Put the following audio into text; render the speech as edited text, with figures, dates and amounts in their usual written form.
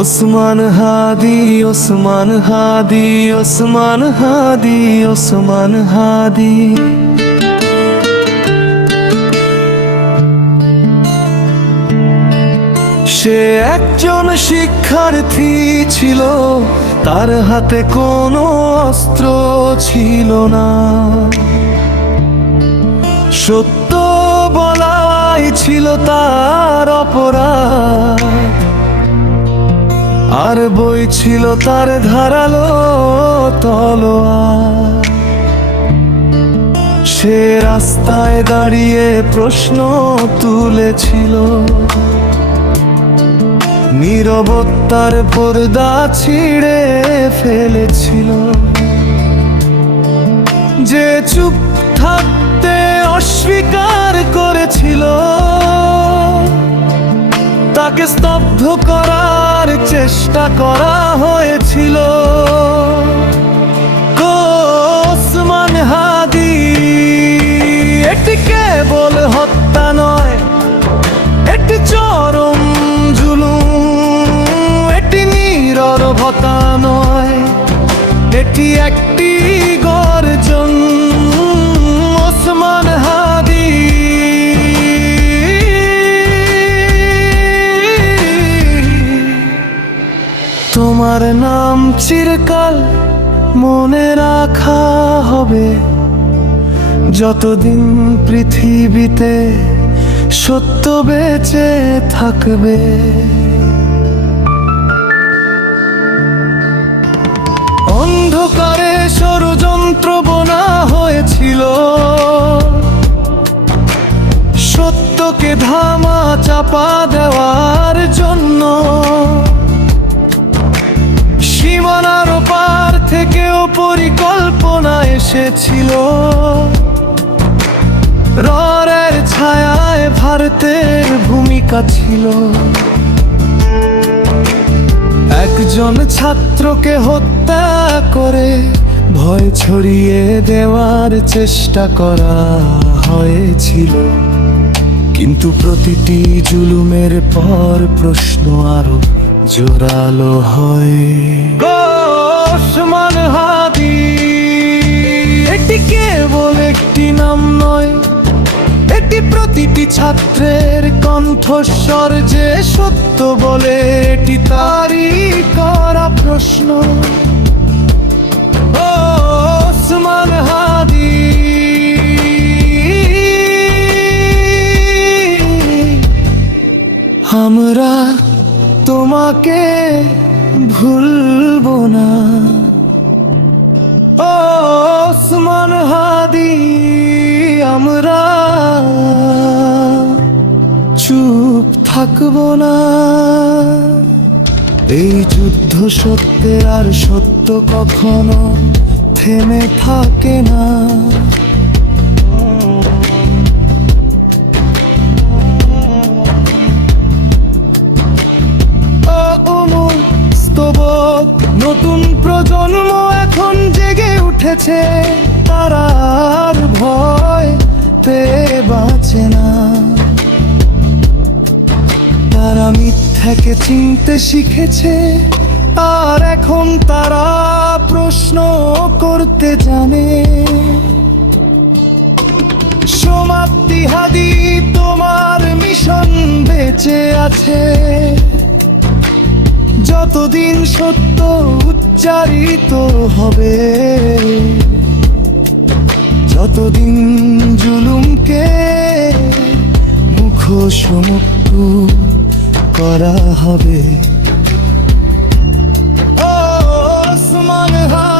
ওসমান হাদি, ওসমান হাদি, ওসমান হাদি, ওসমান হাদি। সে একজন শিক্ষার্থী ছিল, তার হাতে কোনো অস্ত্র ছিল না। সত্য বলাই ছিল তার অপরাধ, আর বই ছিল তার ধারালো তলোয়ার। সে রাস্তায় দাঁড়িয়ে প্রশ্ন তুলেছিল, নীরবতার পর্দা ছিঁড়ে ফেলেছিল। যে চুপ থাকতে অস্বীকার করেছিল, তাকে স্তব্ধ করার চেষ্টা করা হয়েছিল। ওসমান হাদি, এটি কেবল হত্যা নয়, এটি চরম জুলুম, এটি নীরবতা নয়, এটি একটি গর্জন। ওসমান হাদি, তোমার নাম চিরকাল মনে রাখা হবে, যতদিন পৃথিবীতে সত্য বেঁচে থাকবে। অন্ধকারে ষড়যন্ত্র বোনা হয়েছিল, সত্যকে ধামা চাপা দেওয়ার জন্য। সীমানার পার থেকেও পরিকল্পনা এসেছিল, রয়ের ছায়ায় ভারতের ভূমিকা ছিল। একজন ছাত্রকে হত্যা করে ভয় ছড়িয়ে দেওয়ার চেষ্টা করা হয়েছিল, কিন্তু প্রতিটি জুলুমের পর প্রশ্ন আরো জোরালো হয়। ওসমান হাদি, এটি কেবল একটি নাম নয়, এটি প্রতিটি ছাত্রের কণ্ঠস্বর যে সত্য বলে। এটি তারই করা প্রশ্ন। ওসমান হাদি, আমরা তোমাকে ভুলবো না। ওসমান হাদি, আমরা চুপ থাকবো না। এই যুদ্ধ সত্যের, আর সত্য কখনো থেমে থাকে না। নতুন প্রজন্ম এখন জেগে উঠেছে, তারা আর ভয় পেয়ে বাঁচে না। তারা মিথ্যাকে চিনতে শিখেছে, আর এখন তারা প্রশ্ন করতে জানে। সমাপ্তি হাদি, তোমার মিশন বেঁচে আছে, যতদিন সত্য উচ্চারিত হবে, যতদিন জুলুমকে মুখোশমুক্ত করা হবে। ওসমান হাদি।